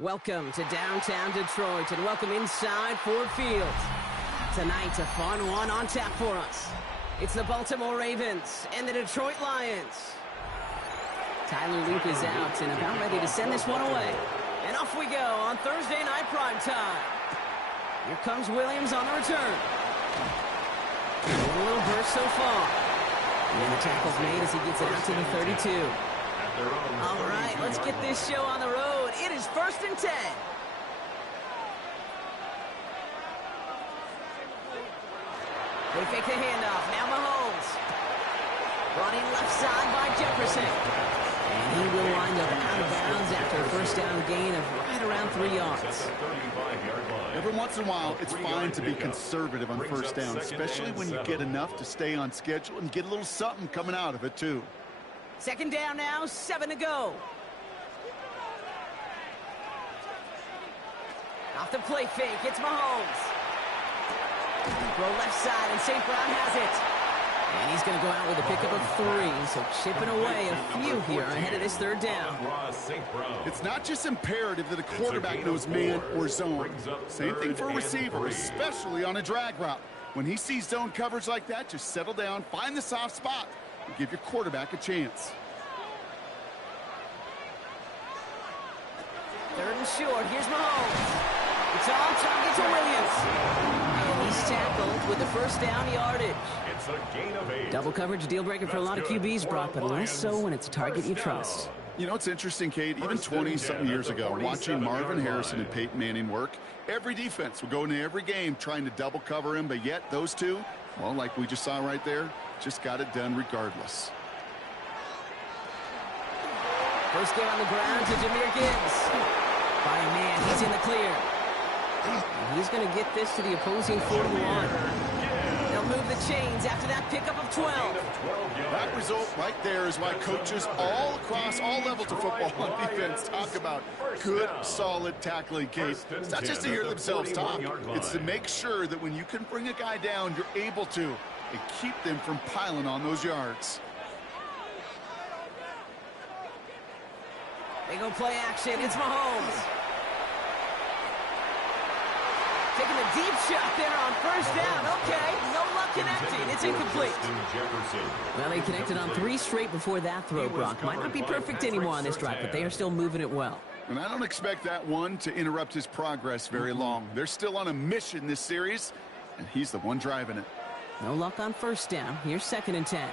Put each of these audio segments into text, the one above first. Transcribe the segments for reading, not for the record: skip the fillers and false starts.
Welcome to downtown Detroit and welcome inside Ford Field. Tonight, a fun one on tap for us. It's the Baltimore Ravens and the Detroit Lions. Tyler Loop is out and about ready to send this one away. And off we go on Thursday night primetime. Here comes Williams on the return. A little burst so far. And the tackle's made as he gets it out to the 32. All right, let's get this show on the road. It is 1st and 10. They fake the handoff. Now Mahomes. Running left side by Jefferson. And he will wind up out of bounds after a first down gain of right around 3 yards. Every once in a while, it's fine to be conservative on first down, especially when you get enough to stay on schedule and get a little something coming out of it, too. 2nd down now, 7 to go. Off the play fake, it's Mahomes. Throw left side, and St. Brown has it. And he's going to go out with a pickup of 3, so chipping away a few here ahead of this 3rd down. It's not just imperative that a quarterback knows man or zone. Same thing for a receiver, especially on a drag route. When he sees zone coverage like that, just settle down, find the soft spot, and give your quarterback a chance. 3rd and short, here's Mahomes. It's on target to Williams. And he's tackled with the first down yardage. It's a gain of 8. Double coverage deal breaker for a lot of QBs, Brock, but less so when it's a target you trust. You know, it's interesting, Kate, even 20-something years ago, watching Marvin Harrison and Peyton Manning work, every defense would go into every game trying to double cover him, but yet those two, well, like we just saw right there, just got it done regardless. First game on the ground to Jahmyr Gibbs. By a man, he's in the clear. And he's going to get this to the opposing 41. They'll move the chains after that pickup of 12. That result right there is why coaches all across all levels of football on defense talk about good, solid tackling, Kate. It's not just to hear themselves talk. It's to make sure that when you can bring a guy down, you're able to, and keep them from piling on those yards. They go play action. It's Mahomes. Taking a deep shot there on 1st down. Okay, no luck connecting. It's incomplete. Well, they connected on 3 straight before that throw, Brock. Might not be perfect anymore on this drive, but they are still moving it well. And I don't expect that one to interrupt his progress very long. They're still on a mission this series, and he's the one driving it. No luck on 1st down. Here's 2nd and 10.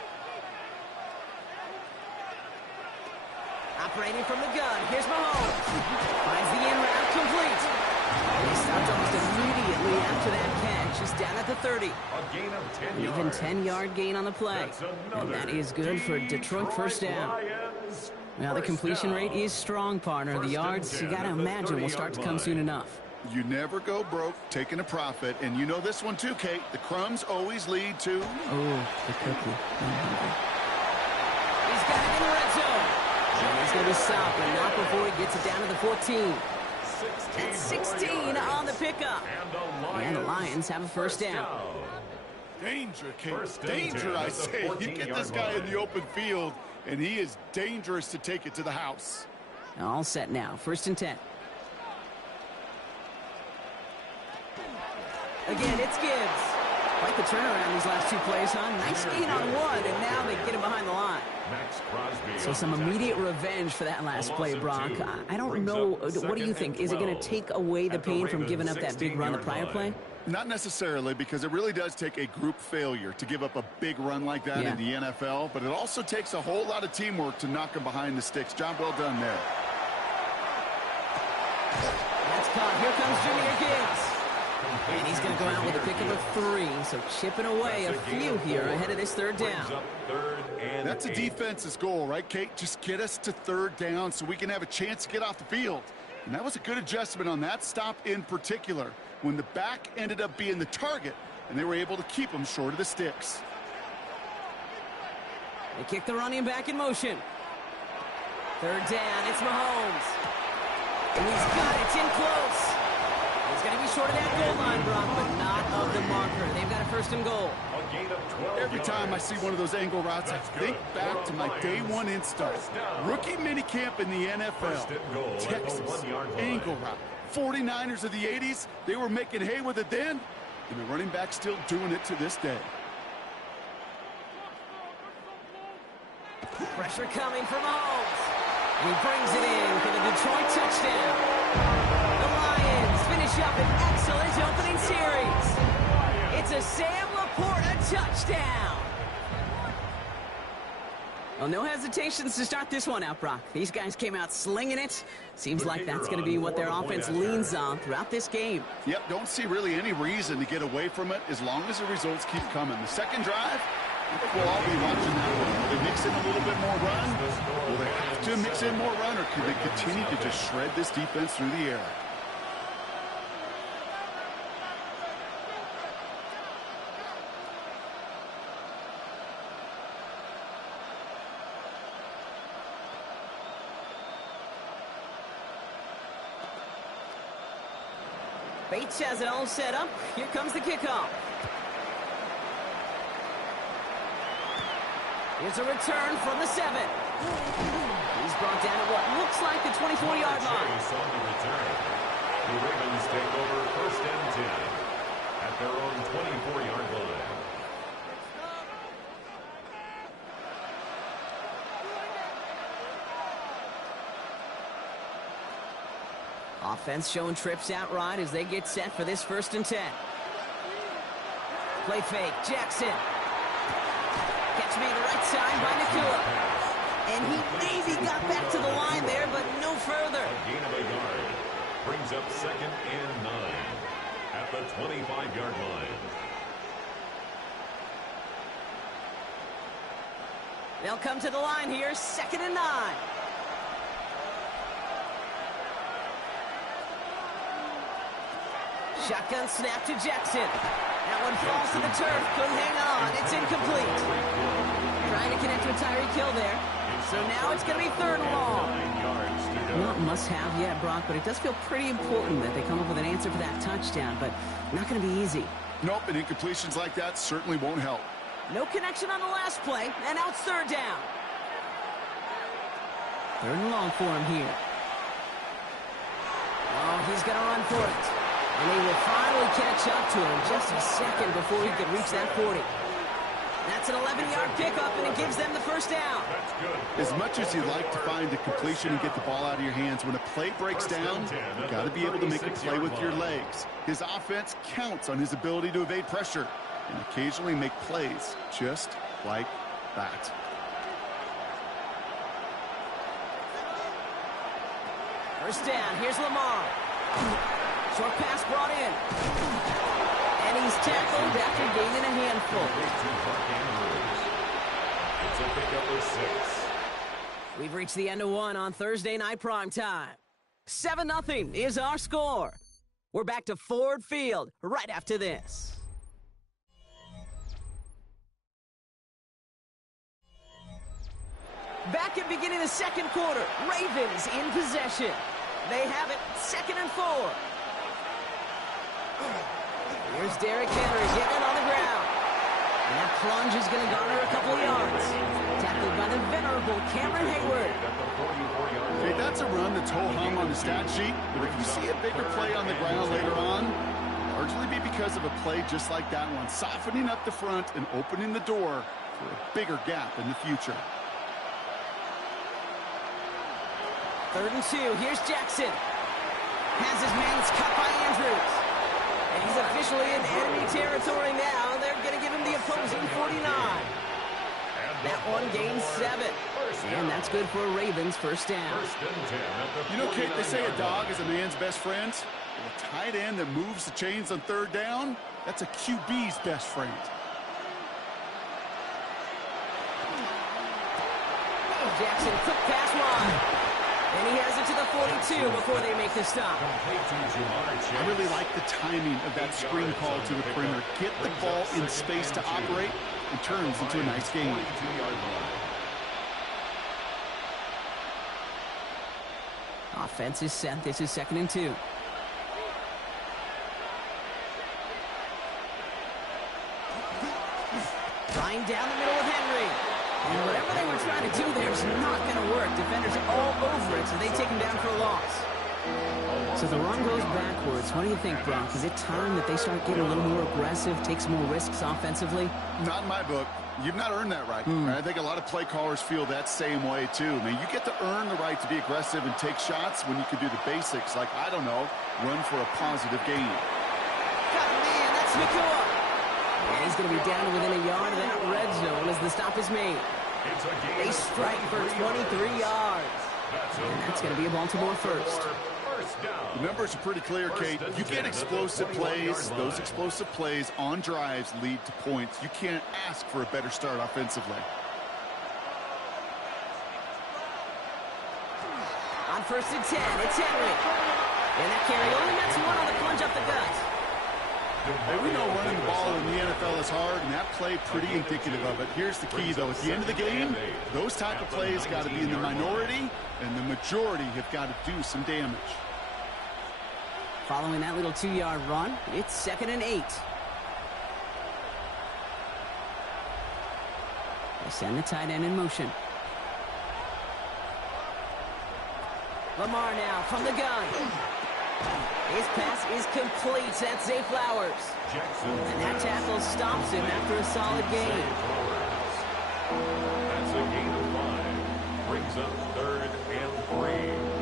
Operating from the gun. Here's Mahomes. Finds the in route complete. He stopped almost immediately after that catch. He's down at the 30. A gain of 10 Even yards. 10-yard gain on the play. And that is good for Detroit 1st down. Now, the completion rate is strong, partner. The yards, you got to imagine, will start to come soon enough. You never go broke taking a profit, and you know this one too, Kate. The crumbs always lead to... Oh, the cookie. He's got it in the red zone. And he's going to be stopped, but not before he gets it down to the 14. It's 16 on the pickup. And the Lions have a 1st down. Danger, Kate. Danger, I say. You get this guy in the open field, and he is dangerous to take it to the house. All set now. 1st and 10. Again, it's Gibbs. Quite the turnaround these last 2 plays, huh? Nice gain on 1, and now they get him behind the line. So some immediate revenge for that last play, Brock. I don't know. What do you think? Is it going to take away the pain from giving up that big run the prior play? Not necessarily, because it really does take a group failure to give up a big run like that in the NFL, but it also takes a whole lot of teamwork to knock him behind the sticks. Job well done there. That's caught. Here comes Jahmyr Gibbs. And he's going to go out with a pickup of 3, so chipping away a few here ahead of this 3rd down. That's a defense's goal, right, Kate? Just get us to 3rd down so we can have a chance to get off the field. And that was a good adjustment on that stop in particular, when the back ended up being the target, and they were able to keep him short of the sticks. They kick the running back in motion. 3rd down, it's Mahomes. And he's got it. It's in close. He's going to be short of that goal line, Brock, but not of the marker. They've got a first and goal. A gain of 12 Every time I see one of those angle routes, I think back to my day one install. Rookie minicamp in the NFL. Texas angle route. 49ers of the 80s, they were making hay with it then, and the running back's still doing it to this day. Pressure coming from Mahomes. He brings it in for the Detroit touchdown. The Lions finish up an excellent opening series. It's a Sam Laporta touchdown. Well, no hesitations to start this one out, Brock. These guys came out slinging it. Seems like that's going to be what their offense leans on throughout this game. Yep, don't see really any reason to get away from it as long as the results keep coming. The second drive, I think we'll all be watching that one. Will they mix in a little bit more run? Will they have to mix in more run, or can they continue to just shred this defense through the air? Bates has it all set up. Here comes the kickoff. Here's a return from the 7. He's brought down at what looks like the 24-yard line. The Ravens take over first and 10 at their own 24-yard line. Offense showing trips out right as they get set for this first and 10. Play fake, Jackson. Catch made the right side by Nakua. And he maybe got back to the line there, but no further. A gain of a yard brings up second and 9 at the 25-yard line. They'll come to the line here, second and 9. Shotgun snap to Jackson. That one falls to the turf. Couldn't hang on. It's incomplete. Trying to connect with Tyreek Hill there. So now it's going to be third and long. Not must-have yet, Brock, but it does feel pretty important that they come up with an answer for that touchdown, but not going to be easy. Nope, and incompletions like that certainly won't help. No connection on the last play, and now it's third down. Third and long for him here. Oh, he's going to run for it. And he will finally catch up to him just a second before he could reach that 40. That's an 11-yard pickup, and it gives them the first down. As much as you like to find a completion and get the ball out of your hands, when a play breaks down, you've got to be able to make a play with your legs. His offense counts on his ability to evade pressure and occasionally make plays just like that. First down, here's Lamar. Short pass brought in. And he's tackled after gaining a handful. It's a pickup of 6. We've reached the end of one on Thursday night prime time. 7-0 is our score. We're back to Ford Field right after this. Back at beginning of the second quarter, Ravens in possession. They have it, 2nd and 4. Here's Derrick Henry getting it on the ground. And that plunge is going to garner a couple of yards. Tackled by the venerable Cameron Hayward. Okay, that's a run that's ho-hum on the stat sheet, but if you see a bigger play on the ground later on, largely be because of a play just like that one, softening up the front and opening the door for a bigger gap in the future. 3rd and 2. Here's Jackson. Has his man's cut by Andrews. And he's officially in enemy territory now. They're going to give him the opposing 49. That one gains 7. And that's good for a Ravens first down. You know, Kate, they say a dog is a man's best friend. Well, a tight end that moves the chains on 3rd down, that's a QB's best friend. Jackson, quick pass wide. And he has it to the 42 before they make the stop. I really like the timing of that screen call to the perimeter. Get the ball in space to operate and turns into a nice game. Offense is set. This is 2nd and 2. Lying down the middle with Henry. And whatever they were trying to do there is not going to work. Defenders all over it, so they take him down for a loss. So the run goes backwards. What do you think, Brock? Is it time that they start getting a little more aggressive, take some more risks offensively? Not in my book. You've not earned that right. I think a lot of play callers feel that same way, too. I mean, you get to earn the right to be aggressive and take shots when you can do the basics, like, I don't know, run for a positive gain. Got a man. That's Nacua. And he's going to be down to within a yard of that red zone as the stop is made. They strike for 23 yards. And that's going to be a Baltimore first. The numbers are pretty clear, Kate. You get explosive plays. Those explosive plays on drives lead to points. You can't ask for a better start offensively. On 1st and 10, it's Henry. And that carry only gets one on the plunge up the gut. Hey, we know running the ball in the NFL is hard, and that play pretty indicative of it. Here's the key, though. At the end of the game, those type of plays got to be in the minority, and the majority have got to do some damage. Following that little 2-yard run, it's 2nd and 8. They send the tight end in motion. Lamar now from the gun. His pass is complete. That's Zay Flowers. And that tackle stops him after a solid gain. That's a gain of 5. Brings up 3rd and 3.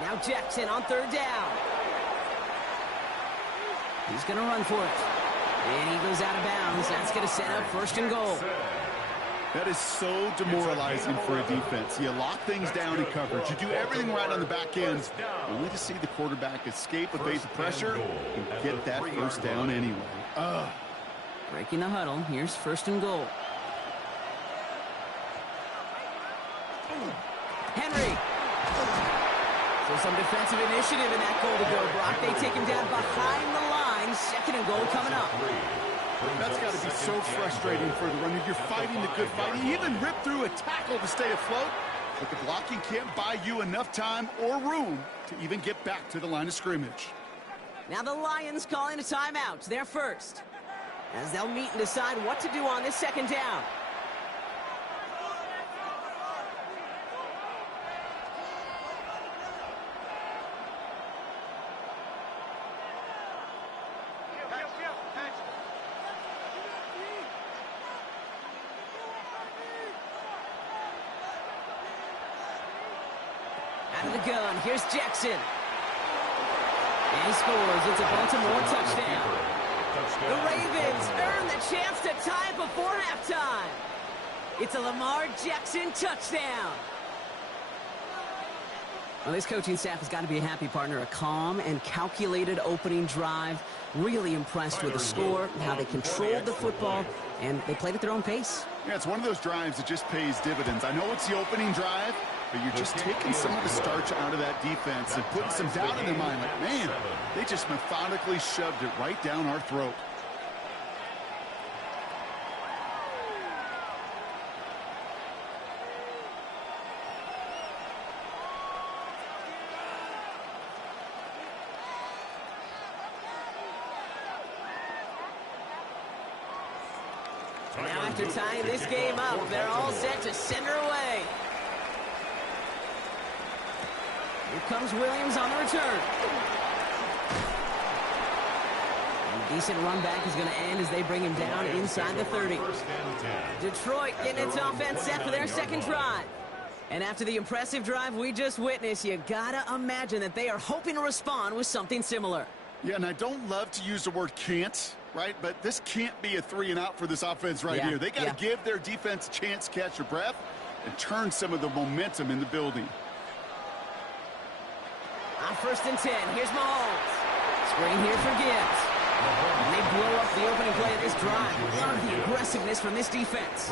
Now Jackson on 3rd down. He's going to run for it. And he goes out of bounds. That's going to set up 1st and goal. That is so demoralizing for a defense. You lock things down in coverage. You do everything right on the back end, only to see the quarterback escape, evade the pressure, and get that 1st down anyway. Breaking the huddle. Here's 1st and goal. Henry. So some defensive initiative in that goal to go, Brock. They take him down behind the line. 2nd and goal coming up. That's got to be so frustrating for the runner. You're fighting the good fight. You even rip through a tackle to stay afloat, but the blocking can't buy you enough time or room to even get back to the line of scrimmage. Now the Lions calling a timeout. They're first, as they'll meet and decide what to do on this 2nd down. Out of the gun, here's Jackson. And he scores. It's a Baltimore touchdown. The Ravens earn the chance to tie before halftime. It's a Lamar Jackson touchdown. Well, this coaching staff has got to be a happy partner. A calm and calculated opening drive. Really impressed with the score, how they controlled the football, and they played at their own pace. Yeah, it's one of those drives that just pays dividends. I know it's the opening drive, but you're just taking some of the starch out of that defense and putting some doubt in their mind. Like, man, they just methodically shoved it right down our throat. Now after tying this game up, they're all set to send her away. Here comes Williams on the return. And a decent run back is going to end as they bring him down inside the 30. Detroit getting its offense set for their 2nd drive. And after the impressive drive we just witnessed, you gotta imagine that they are hoping to respond with something similar. Yeah, and I don't love to use the word can't, right? But this can't be a 3-and-out for this offense right here. They got to give their defense a chance to catch their breath and turn some of the momentum in the building. On 1st and 10, here's Mahomes. Screen here for Gibbs. And they blow up the opening play of this drive. Love the aggressiveness from this defense.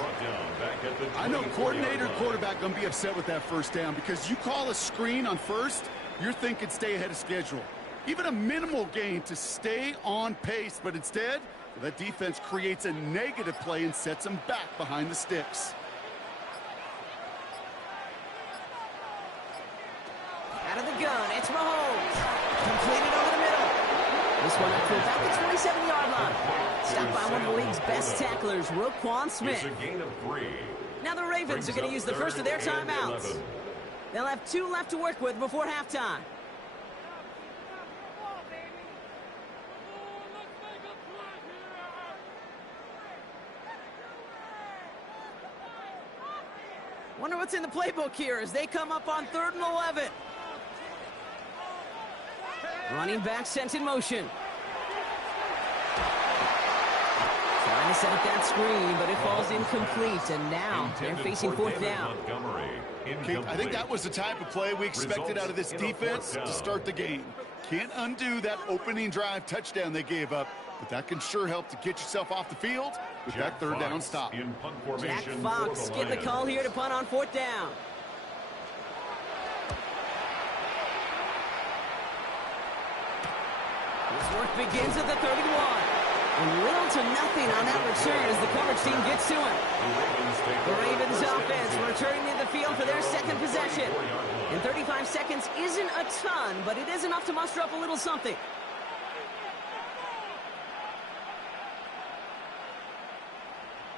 I know coordinator quarterback going to be upset with that first down because you call a screen on first, you're thinking stay ahead of schedule. Even a minimal gain to stay on pace, but instead, that defense creates a negative play and sets them back behind the sticks. Out of the gun, it's Mahomes. Completed over the middle. This one up to about the 27-yard line. Stopped by one of the league's best tacklers, Roquan Smith. It's a gain of 3. Now the Ravens are going to use the first of their timeouts. They'll have 2 left to work with before halftime. Wonder what's in the playbook here as they come up on 3rd and 11. Running back sent in motion. Trying to set up that screen, but it falls incomplete. And now they're facing 4th down. I think that was the type of play we expected out of this defense to start the game. Can't undo that opening drive touchdown they gave up, but that can sure help to get yourself off the field with that 3rd down stop. Jack Fox getting the call here to punt on 4th down. This work begins at the 31. And little to nothing on that return as the coverage team gets to him. The Ravens offense returning to the field for their 2nd possession. And 35 seconds isn't a ton, but it is enough to muster up a little something.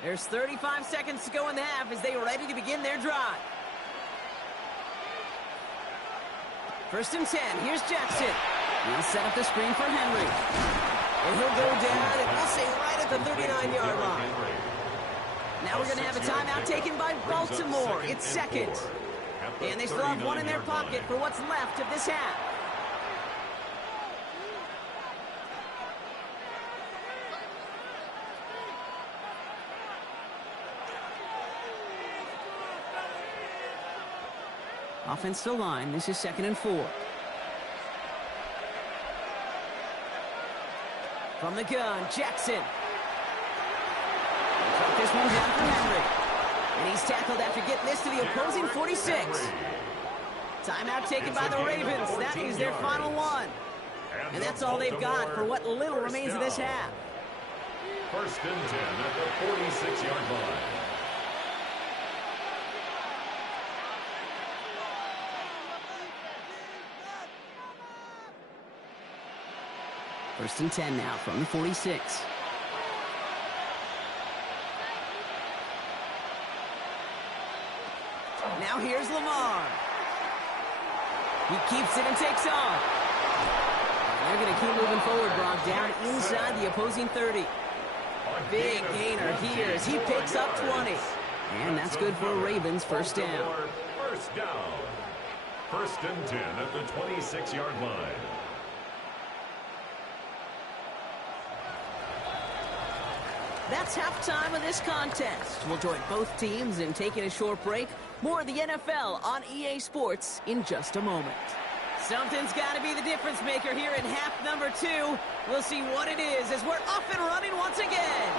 There's 35 seconds to go in the half as they are ready to begin their drive. 1st and 10. Here's Jackson. He'll set up the screen for Henry. And he'll go down, and we'll say right at the 39-yard line. Now we're going to have a timeout taken by Baltimore. It's 2nd. And they still have 1 in their pocket for what's left of this half. Offensive line, this is 2nd and 4. From the gun, Jackson. Took this one down for Henry. And he's tackled after getting this to the opposing 46. Timeout taken by the Ravens. That is their final one. And that's all they've got for what little remains of this half. 1st and 10 at the 46-yard line. First and 10 now from the 46. Now here's Lamar. He keeps it and takes off. They're going to keep moving forward, Brock, down inside the opposing 30. Big gainer here as he picks up 20. And that's good for a Ravens 1st down. 1st down. 1st and 10 at the 26-yard line. That's halftime of this contest. We'll join both teams in taking a short break. More of the NFL on EA Sports in just a moment. Something's got to be the difference maker here in half number 2. We'll see what it is as we're off and running once again.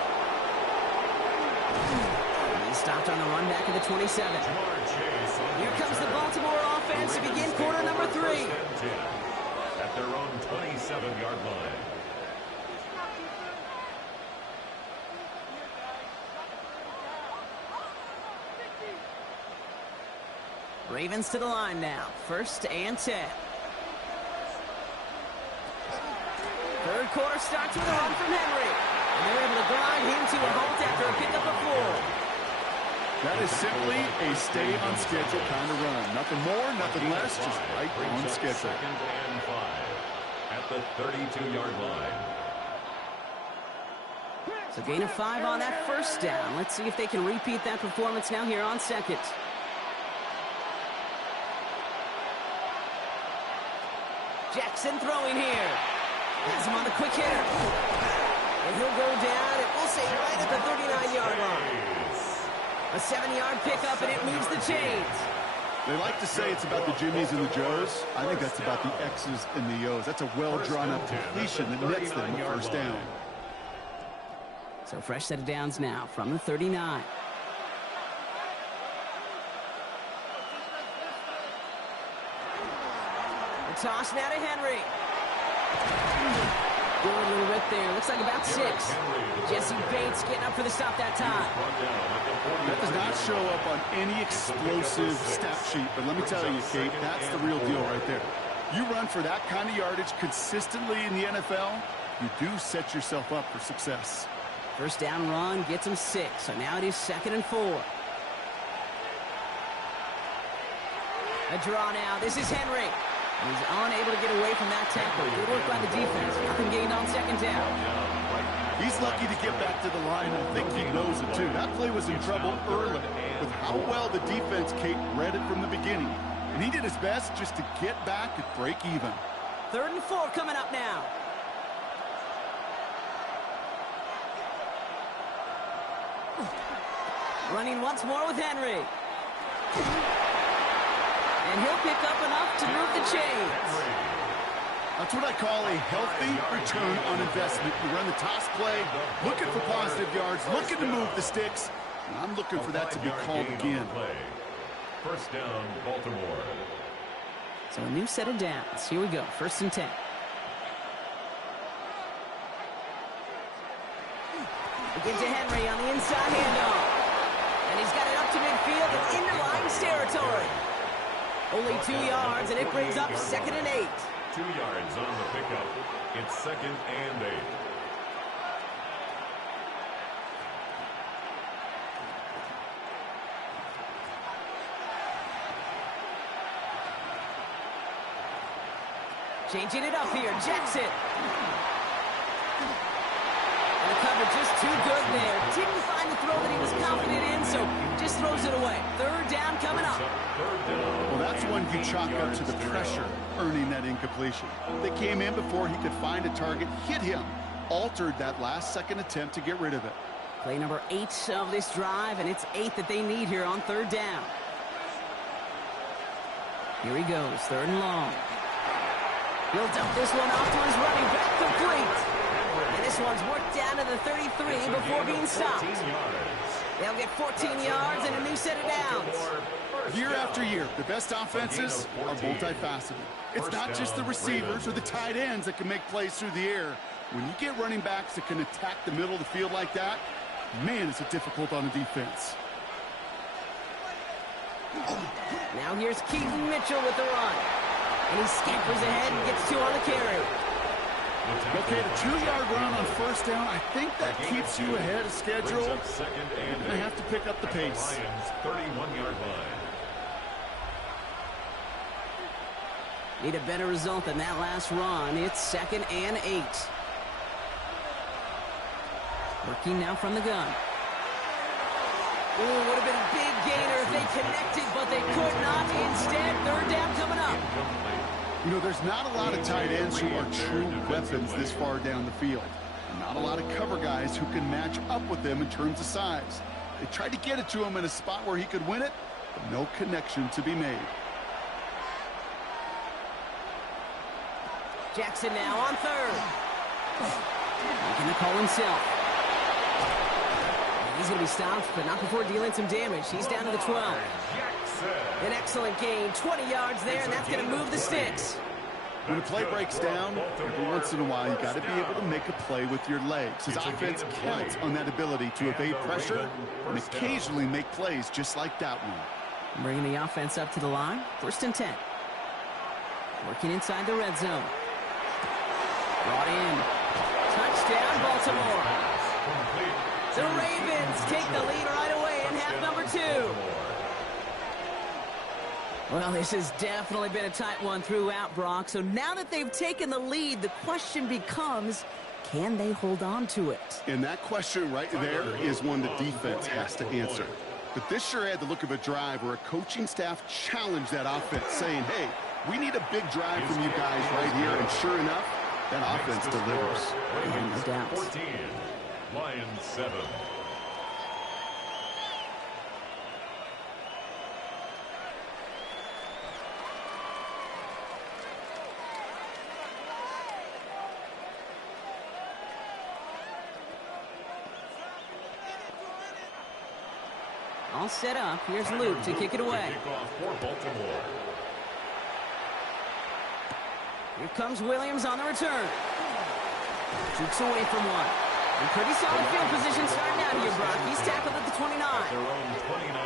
He stopped on the run back of the 27. Here comes the Baltimore offense to begin quarter number 3. At their own 27-yard line. Ravens to the line now. 1st and 10. 3rd quarter starts with a run from Henry. And they're able to grind him to a halt after a pickup of 4. That is simply a stay on schedule kind of run. Nothing more, nothing less, just right on schedule. 2nd and 5 at the 32-yard line. So gain of 5 on that 1st down. Let's see if they can repeat that performance now here on 2nd. Jackson throwing here. Has him on the quick hitter. And he'll go down, and we'll say right at the 39-yard line. A 7-yard pickup, and it moves the chains. They like to say it's about the Jimmies and the Joes. I think that's about the X's and the O's. That's a well-drawn-up completion that nets them a first down. So fresh set of downs now from the 39. The toss now to Henry. Good little rip there. Looks like about 6. Jesse Bates getting up for the stop that time. That does not show up on any explosive stat sheet, but let me tell you, Kate, that's the real deal right there. You run for that kind of yardage consistently in the NFL, you do set yourself up for success. First down run gets him 6, so now it is 2nd and 4. A draw now. This is Henry. He's unable to get away from that tackle. Good work by the defense. Nothing gained on 2nd down. He's lucky to get back to the line. I think he knows it, too. That play was in trouble early with how well the defense, Kate, read it from the beginning. And he did his best just to get back and break even. 3rd and 4 coming up now. Running once more with Henry. And he'll pick up enough to move the chains. That's what I call a healthy return on investment. You run the toss play, looking for positive yards, looking to move the sticks. And I'm looking for that to be called again. First down, Baltimore. So a new set of downs. Here we go. 1st and 10. Again to Henry on the inside handoff. And he's got it up to midfield and into Lions territory. Only 2 yards, and it brings up 2nd and 8. 2 yards on the pickup. It's 2nd and 8. Changing it up here, Jackson. And the cover just too good there. Didn't find the throw that he was confident in, so just throws it away. 3rd down coming up. Well, that's one you chalk up to the pressure, earning that incompletion. They came in before he could find a target, hit him, altered that last-second attempt to get rid of it. Play number 8 of this drive, and it's 8 that they need here on 3rd down. Here he goes, 3rd and long. He'll dump this one off to his running back, complete. And this one's worked down to the 33 before being stopped. They'll get 14 yards and a new set of downs. Year after year, the best offenses are multifaceted. It's not just the receivers or the tight ends that can make plays through the air. When you get running backs that can attack the middle of the field like that, man, is it difficult on the defense. Now here's Keaton Mitchell with the run. And he scampers ahead and gets 2 on the carry. Okay, the 2-yard run on 1st down, I think that keeps you ahead of schedule. And they have to pick up the pace. 31-yard line. Need a better result than that last run. It's 2nd and 8. Working now from the gun. Ooh, would have been a big gainer if they connected, but they could not. Instead, 3rd down coming up. You know, there's not a lot of tight ends who are true weapons this far down the field. And not a lot of cover guys who can match up with them in terms of size. They tried to get it to him in a spot where he could win it, but no connection to be made. Jackson now on 3rd. Making the call himself. He's going to be stopped, but not before dealing some damage. He's down to the 12. An excellent gain, 20 yards there, and that's going to move the sticks. When a play breaks down, every once in a while, you got to be able to make a play with your legs. His offense counts on that ability to evade pressure and occasionally make plays just like that one. Bringing the offense up to the line, 1st and 10. Working inside the red zone. Brought in. Touchdown, Baltimore. The Ravens take the lead right away in half number 2. Well, this has definitely been a tight one throughout, Brock. So now that they've taken the lead, the question becomes, can they hold on to it? And that question right there is one the defense has to answer. But this sure had the look of a drive where a coaching staff challenged that offense, saying, hey, we need a big drive from you guys right here. And sure enough, that offense delivers. No doubt. 14, Lions 7. All set up. Here's Luke to kick it away. Here comes Williams on the return. Shoots away from one. And pretty solid field position starting out here, Brock. He's tackled at the 29.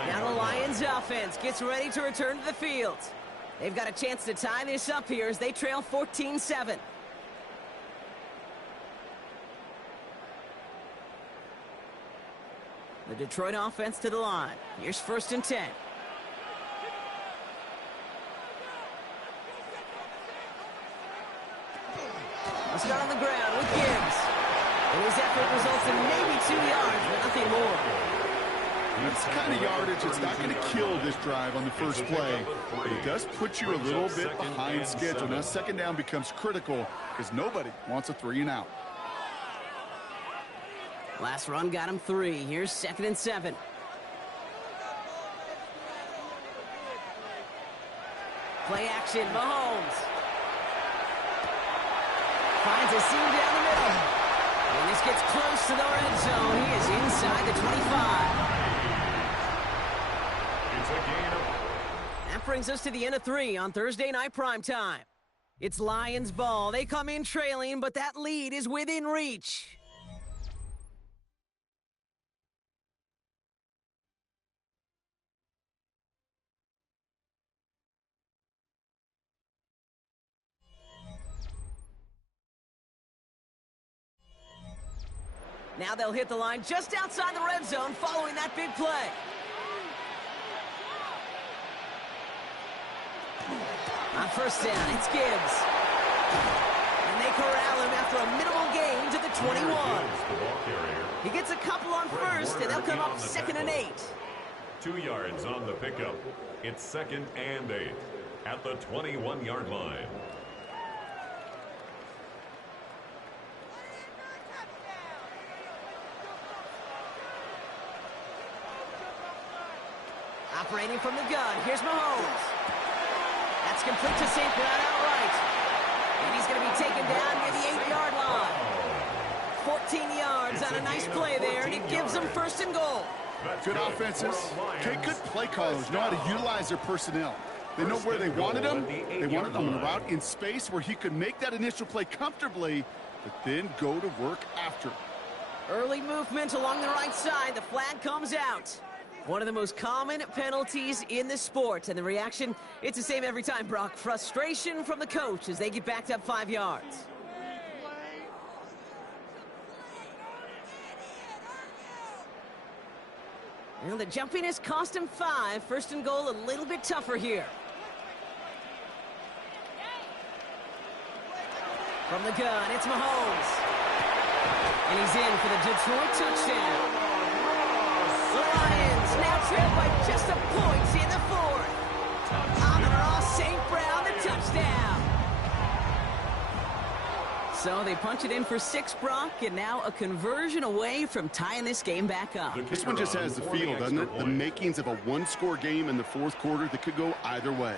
Now the Lions offense gets ready to return to the field. They've got a chance to tie this up here as they trail 14-7. The Detroit offense to the line. Here's 1st and 10. I'll start on the ground with Gibbs. And his effort results in maybe 2 yards, but nothing more. That's the kind of yardage that's not going to kill this drive on the first play. But it does put you a little bit behind schedule. Now, 2nd down becomes critical because nobody wants a 3-and-out. Last run got him 3. Here's 2nd and 7. Play action, Mahomes. Finds a seam down the middle. And this gets close to the red zone. He is inside the 25. It's a gain of... That brings us to the end of 3 on Thursday Night Primetime. It's Lions ball. They come in trailing, but that lead is within reach. Now they'll hit the line just outside the red zone following that big play. On 1st down, it's Gibbs. And they corral him after a minimal gain to the 21. He gets a couple on 1st, and they'll come up 2nd and 8. 2 yards on the pickup. It's 2nd and 8 at the 21-yard line. Operating from the gun, here's Mahomes. That's complete to St. Brown outright. And he's going to be taken down near the 8-yard line. 14 yards on a nice play there, and it gives them 1st and goal. Good offenses. Okay, good play callers. Know how to utilize their personnel. They know where they wanted him. They wanted him on a route in space where he could make that initial play comfortably, but then go to work after. Early movement along the right side. The flag comes out. One of the most common penalties in the sport. And the reaction, it's the same every time, Brock. Frustration from the coach as they get backed up 5 yards. And the jumpiness cost him 5. 1st and goal, a little bit tougher here. From the gun, it's Mahomes. And he's in for the Detroit touchdown. The Lions now trail by just a point in the 4th. Amon-Ra St. Brown, the touchdown. So they punch it in for 6, Brock, and now a conversion away from tying this game back up. This one just has the feel, doesn't it? The makings of a one-score game in the 4th quarter that could go either way.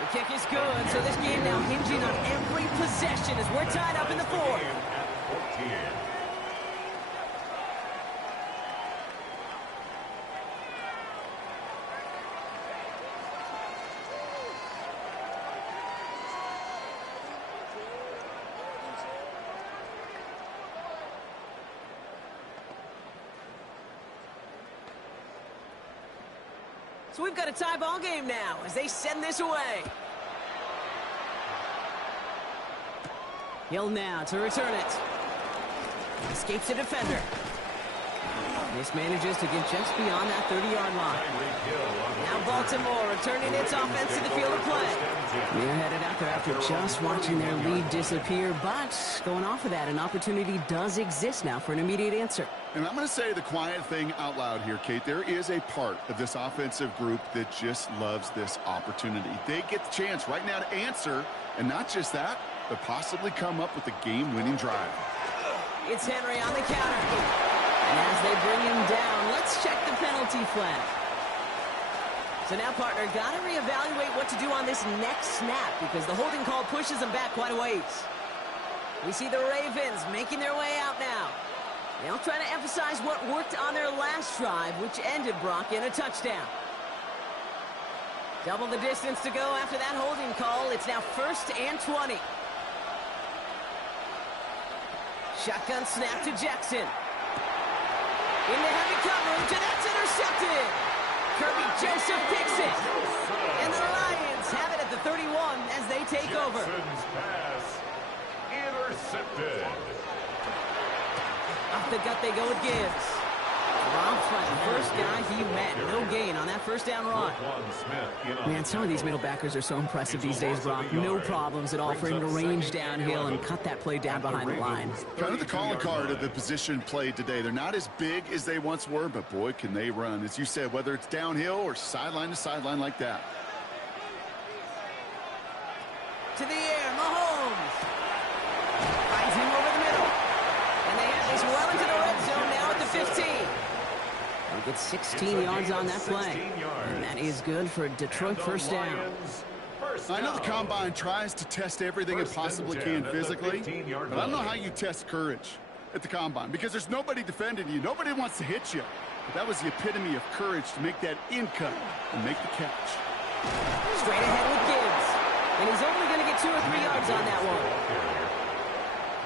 The kick is good, so this game now hinging on every possession as we're tied up in the 4th. So we've got a tie ball game now as they send this away. Hill now to return it. Escapes the defender. Mismanages to get just beyond that 30-yard line. Now Baltimore returning its offense to the field of play. They're headed out there after just watching their lead disappear, but going off of that, an opportunity does exist now for an immediate answer. And I'm going to say the quiet thing out loud here, Kate. There is a part of this offensive group that just loves this opportunity. They get the chance right now to answer, and not just that, but possibly come up with a game-winning drive. It's Henry on the counter. And as they bring him down, let's check the penalty flag. So now, partner, got to reevaluate what to do on this next snap because the holding call pushes them back quite a ways. We see the Ravens making their way out now. They'll They'll try to emphasize what worked on their last drive, which ended, Brock, in a touchdown. Double the distance to go after that holding call. It's now 1st and 20. Shotgun snap to Jackson. Into heavy coverage, and that's intercepted. Kirby Joseph picks it. And the Lions have it at the 31 as they take over. Jackson's pass intercepted. Off the gut they go with Gibbs. Dropped by the first guy he met. No gain on that first down run. Man, some of these middle backers are so impressive these days, Brock. No problems at all for him to range downhill and cut that play down behind the line. Kind of the calling card of the position played today. They're not as big as they once were, but boy, can they run. As you said, whether it's downhill or sideline to sideline like that. To the air, Mahomes. Finds him over the middle. And they have this well into the red zone now at the 15. They'll get 16 yards on that play. And that is good for a Detroit first down. I know the Combine tries to test everything it possibly can physically, but I don't know how you test courage at the Combine, because there's nobody defending you. Nobody wants to hit you. But that was the epitome of courage to make that in-cut and make the catch. Straight ahead with Gibbs. And he's only going to get 2 or 3 yards on that one.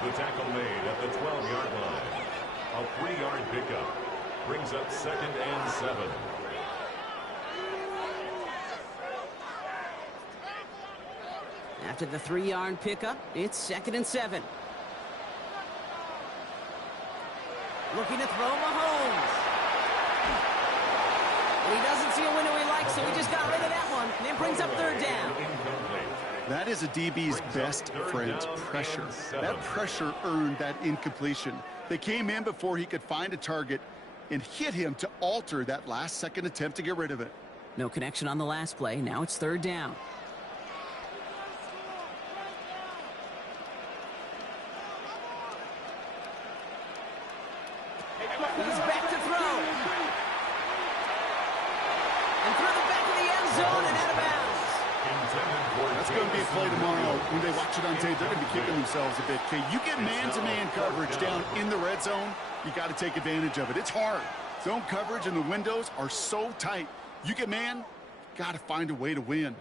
The tackle made at the 12-yard line. A 3-yard pickup. Brings up 2nd and 7. After the 3-yard pickup, it's 2nd and 7. Looking to throw Mahomes. And he doesn't see a window he likes, so he just got rid of that one. And it brings up 3rd down. That is a DB's best friend, pressure. That pressure earned that incompletion. They came in before he could find a target and hit him to alter that last-second attempt to get rid of it. No connection on the last play. Now it's 3rd down. He's back to throw. And through the back of the end zone and out of bounds. That's going to be a play tomorrow. When they watch it on tape, they're going to be kicking themselves a bit. Okay, you get man-to-man coverage down in the red zone, you got to take advantage of it. It's hard. Zone coverage and the windows are so tight. You get man, got to find a way to win.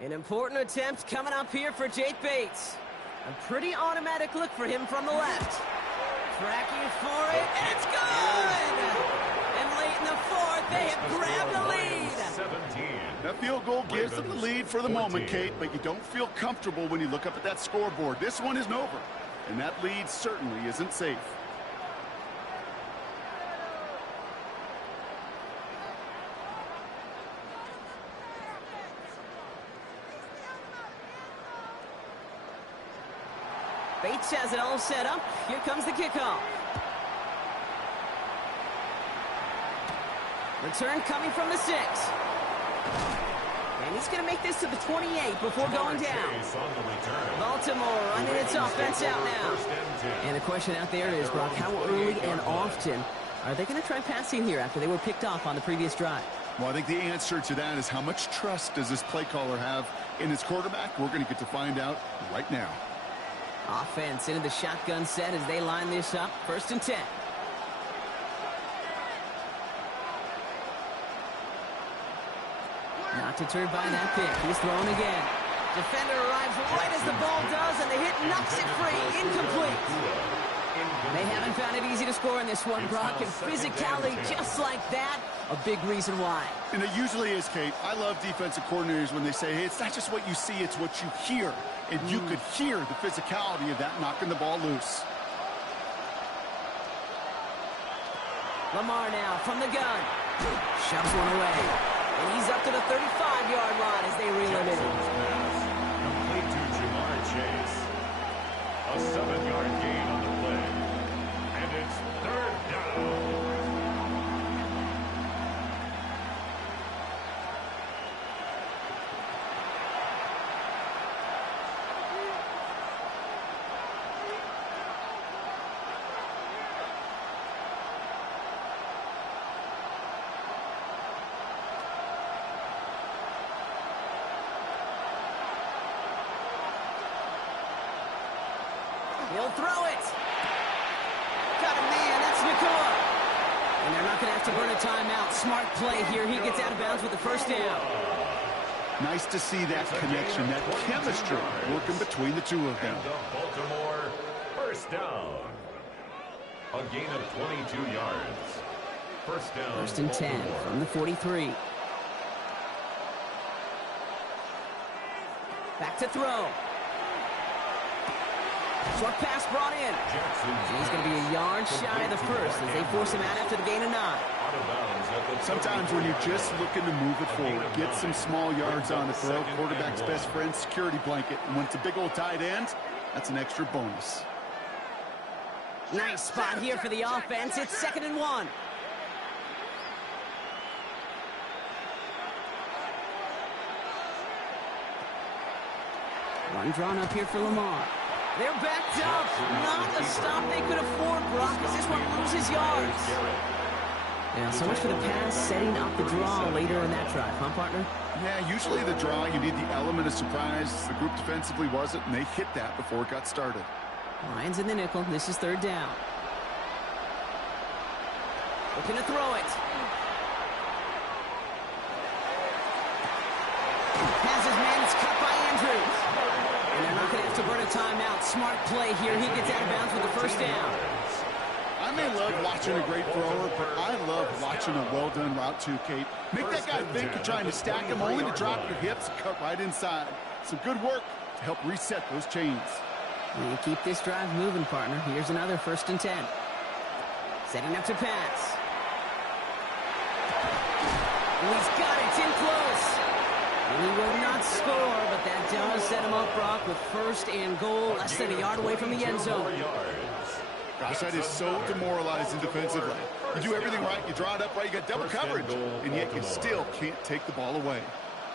An important attempt coming up here for Jake Bates. A pretty automatic look for him from the left. Tracking for it, and it's good! And late in the 4th, they have grabbed a lead. That field goal gives them the lead for the moment, Kate, but you don't feel comfortable when you look up at that scoreboard. This one isn't over, and that lead certainly isn't safe. Bates has it all set up. Here comes the kickoff. Return coming from the 6. And he's going to make this to the 28 before going down. Baltimore running its offense out now. And the question out there is, Brock, how early and often are they going to try passing here after they were picked off on the previous drive? Well, I think the answer to that is how much trust does this play caller have in his quarterback? We're going to get to find out right now. Offense into the shotgun set as they line this up. 1st and 10. Not deterred by that pick. He's thrown again. Defender arrives right as the ball does, and the hit knocks it free. Incomplete. They haven't found it easy to score in this one, Brock, and physicality just like that, a big reason why. And it usually is, Kate. I love defensive coordinators when they say, hey, it's not just what you see, it's what you hear. And you could hear the physicality of that knocking the ball loose. Lamar now from the gun. Shoves one away. And he's up to the 35-yard line as they reel him in. Complete to Jamar Chase. A 7-yard gain on the play. And it's 3rd down. He'll throw it. Got a man. That's Nicole. And they're not going to have to burn a timeout. Smart play here. He gets out of bounds with the first down. Nice to see that connection, that chemistry working between the two of them. Baltimore, first down. A gain of 22 yards. First down. First and 10 from the 43. Back to throw. Short pass brought in. He's going to be a yard shy of the first as they force him out after the gain of 9. Sometimes when you're just looking to move it forward, get some small yards on the throw, quarterback's best friend, security blanket. And when it's a big old tight end, that's an extra bonus. Nice spot here for the offense. It's 2nd and 1. Run drawn up here for Lamar. They're backed up. Not the stop they could afford, Brock, as this one loses yards. Yeah, so much for the pass, setting up the draw later in that drive, huh, partner? Yeah, usually the draw, you need the element of surprise. The group defensively wasn't, and they hit that before it got started. Lions in the nickel. This is 3rd down. Looking to throw it. Passes man, it's cut by Andrews. And they're not going to have to burn a timeout. Smart play here. He gets out of bounds with the first down. I may love watching a great thrower, but I love watching a well-done route too, Kate. Make that guy think you're trying to stack him, only to drop your hips and cut right inside. Some good work to help reset those chains. And keep this drive moving, partner. Here's another 1st and 10. Setting up to pass. And he's got it. It's in close. And he will not score, but that does set him up, Brock, with 1st and goal, less than a yard away from the end zone. Gosh, that is so demoralizing defensively. You do everything right, you draw it up right, you got double coverage, and yet you still can't take the ball away.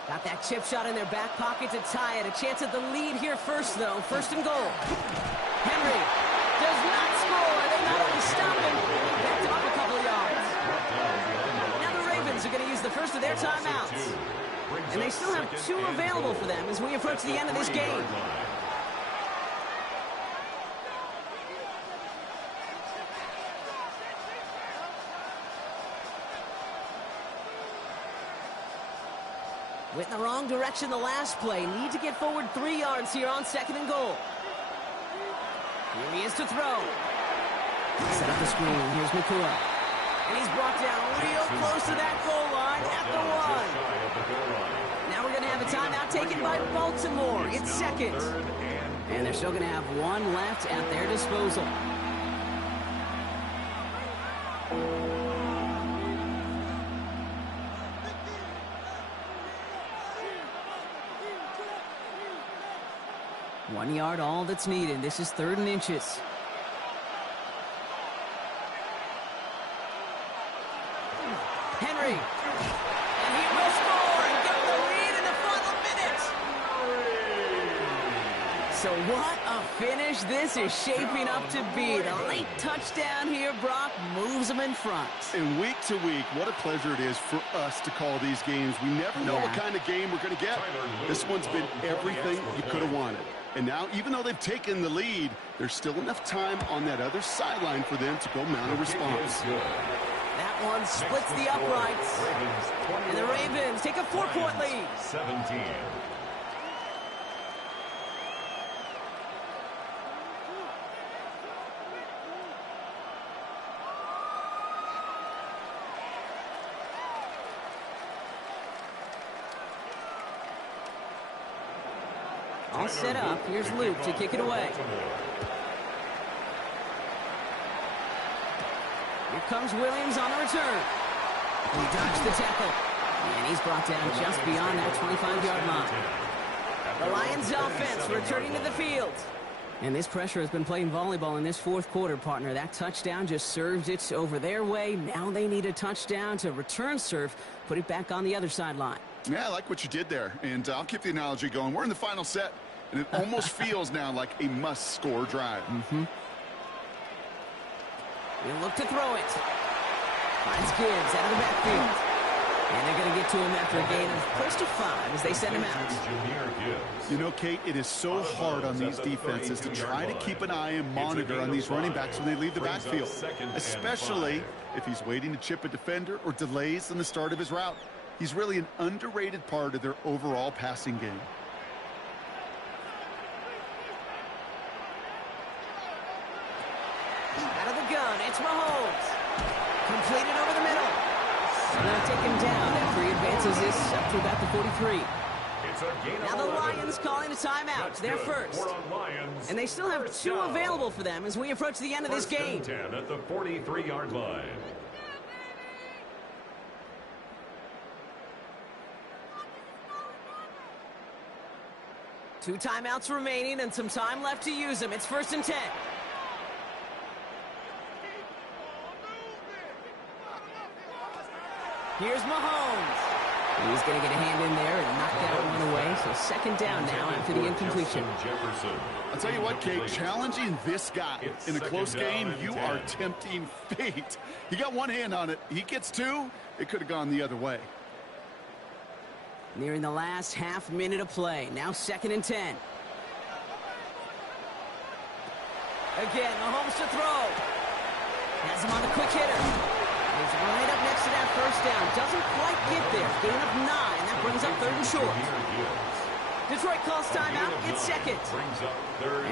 Got that chip shot in their back pocket to tie it. A chance at the lead here first, though. 1st and goal. Henry does not score. They not only stop him, backed him up a couple of yards. Now the Ravens are going to use the first of their timeouts. And they still have 2 available for them as we approach the end of this game. Went in the wrong direction the last play. Need to get forward 3 yards here on 2nd and goal. Here he is to throw. Set up the screen. Here's Nakua. And he's brought down real close to that goal line at the 1. Now we're going to have a timeout taken by Baltimore. It's 2nd. And they're still going to have 1 left at their disposal. One yard, all that's needed. This is 3rd and inches. Henry. And he will score and get the lead in the final minutes. So what a finish this is shaping up to be. The late touchdown here, Brock, moves them in front. And week to week, what a pleasure it is for us to call these games. We never know what kind of game we're going to get. This one's been everything you could have wanted. And now, even though they've taken the lead, there's still enough time on that other sideline for them to go mount a response. That one splits the uprights. And the Ravens take a 4-point lead. 17. All set up. Here's Luke to kick it away. Here comes Williams on the return. He dodged the tackle. And he's brought down just beyond that 25-yard line. The Lions offense returning to the field. And this pressure has been playing volleyball in this 4th quarter, partner. That touchdown just served it over their way. Now they need a touchdown to return serve, put it back on the other sideline. Yeah, I like what you did there. And I'll keep the analogy going. We're in the final set, and it almost feels now like a must-score drive. He'll look to throw it. Finds Gibbs out of the backfield. And they're going to get to him after a gain of close to 5 as they send him out. You know, Kate, it is so hard on these defenses to try to keep an eye and monitor on these running backs when they leave the backfield, especially if he's waiting to chip a defender or delays in the start of his route. He's really an underrated part of their overall passing game. Out of the gun, it's Mahomes. Completed over the middle. Now take him down after he advances this up to about the 43. Now the Lions calling a timeout. They're first. And they still have 2 available for them as we approach the end of this game. 10 at the 43-yard line. Two timeouts remaining and some time left to use them. It's 1st and 10. Here's Mahomes. He's going to get a hand in there and knock that one away. So 2nd down now after the incompletion. I'll tell you what, Kate, challenging this guy in a close game, you are tempting fate. He got one hand on it. He gets 2. It could have gone the other way. Nearing the last half minute of play. Now 2nd and 10. Again, Mahomes to throw. Has him on the quick hitter. He's right up next to that 1st down. Doesn't quite get there. Gain of 9. That brings up 3rd and short. Detroit calls timeout. It's 2nd.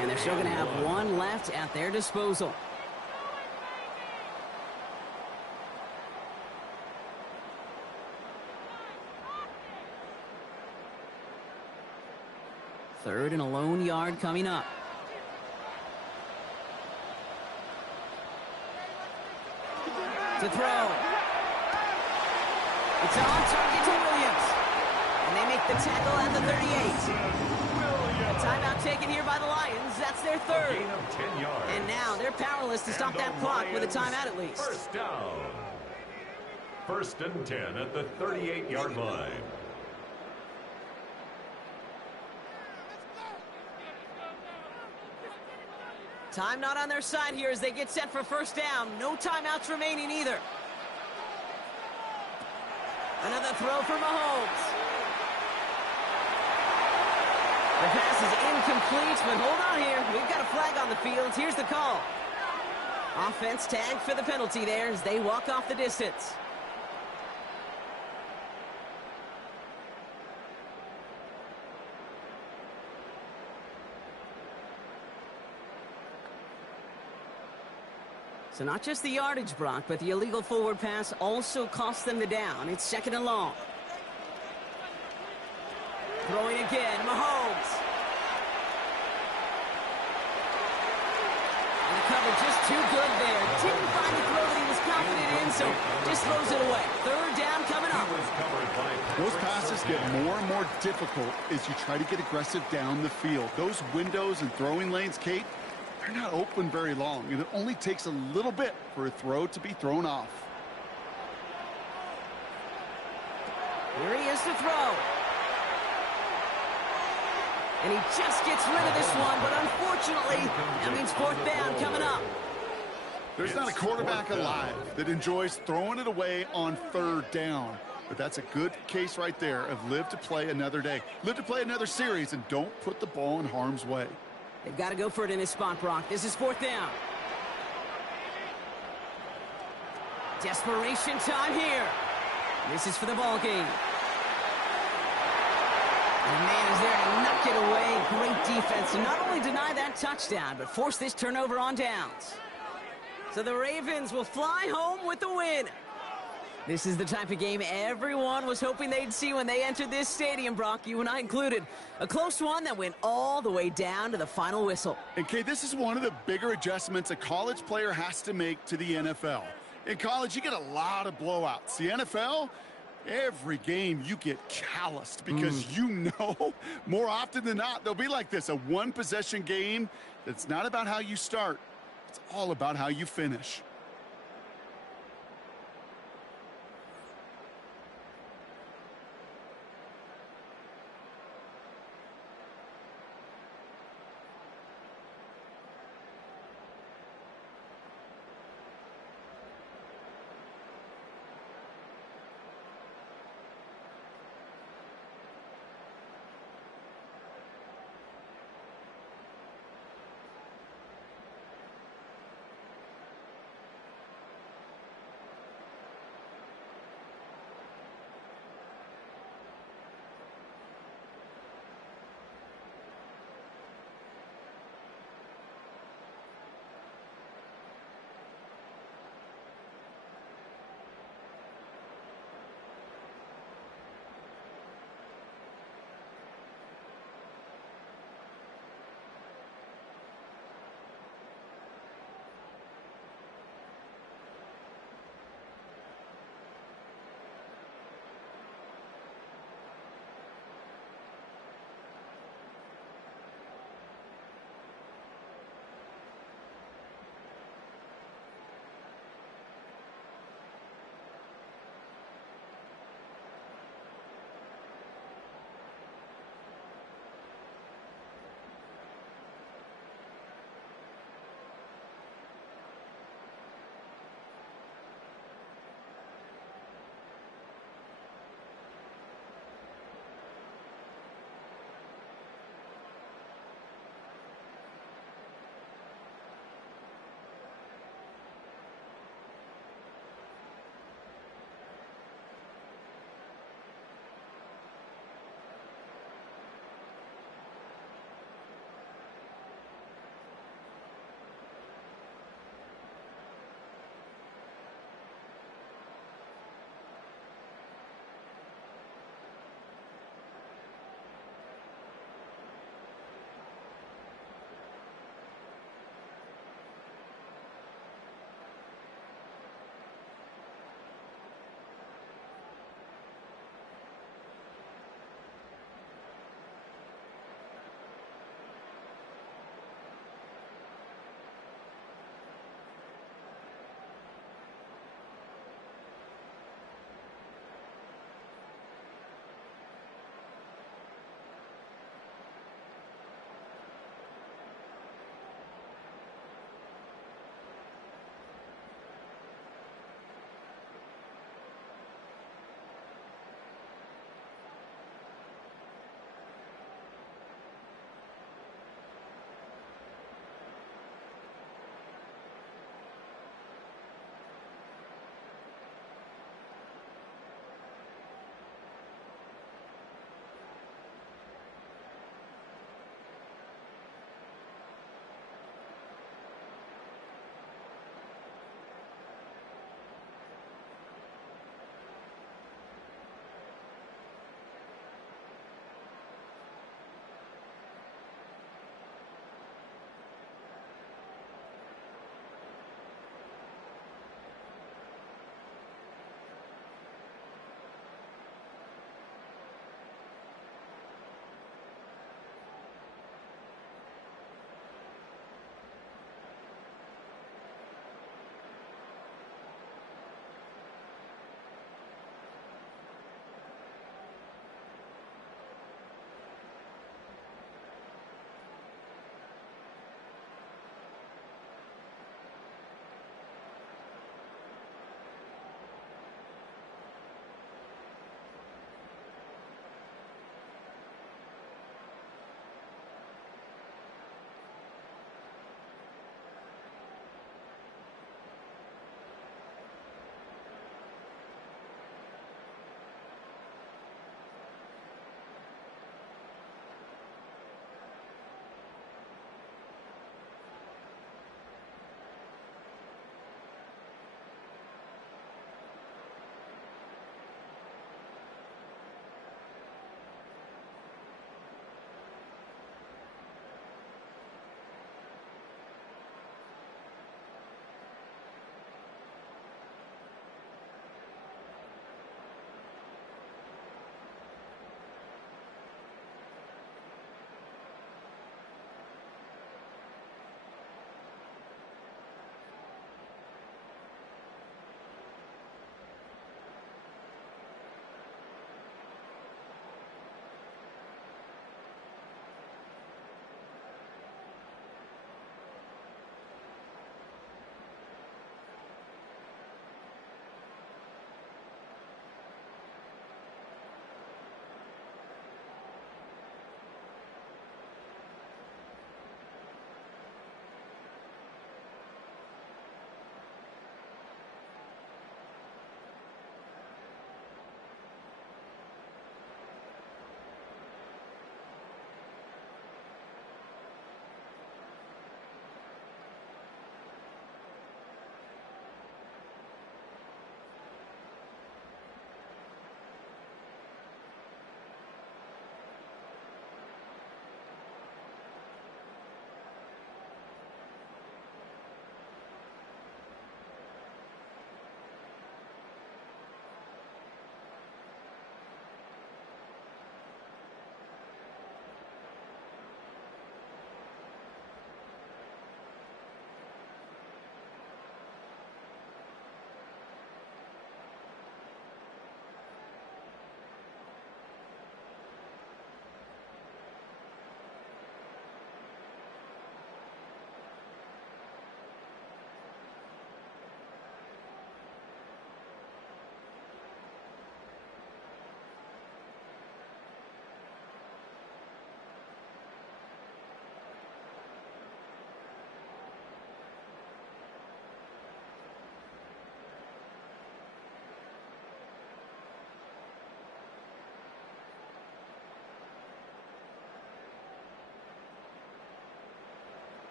And they're still going to have 1 left at their disposal. Third and a lone yard coming up. To throw. It's on target to Williams. And they make the tackle at the 38. A timeout taken here by the Lions. That's their 3rd. And now they're powerless to stop that clock with a timeout at least. 1st down. 1st and 10 at the 38-yard line. Time not on their side here as they get set for 1st down. No timeouts remaining either. Another throw for Mahomes. The pass is incomplete, but hold on here. We've got a flag on the field. Here's the call. Offense tagged for the penalty there as they walk off the distance. So not just the yardage, Brock, but the illegal forward pass also cost them the down. It's 2nd and long. Throwing again, Mahomes. And the cover just too good there. Didn't find the throw that he was confident in, so just throws it away. 3rd down coming up. Those passes get more and more difficult as you try to get aggressive down the field. Those windows and throwing lanes, Kate, they're not open very long, and it only takes a little bit for a throw to be thrown off. Here he is to throw. And he just gets rid of this one, but unfortunately, that means 4th down coming up. There's not a quarterback alive that enjoys throwing it away on 3rd down. But that's a good case right there of live to play another day. Live to play another series, and don't put the ball in harm's way. They've got to go for it in this spot, Brock. This is 4th down. Desperation time here. This is for the ball game. And the man is there to knock it away. Great defense to not only deny that touchdown, but force this turnover on downs. So the Ravens will fly home with the win. This is the type of game everyone was hoping they'd see when they entered this stadium, Brock, you and I included. A close one that went all the way down to the final whistle. And, Kay, this is one of the bigger adjustments a college player has to make to the NFL. In college, you get a lot of blowouts. The NFL, every game you get calloused because you know more often than not they'll be like this, a one-possession game that's not about how you start. It's all about how you finish.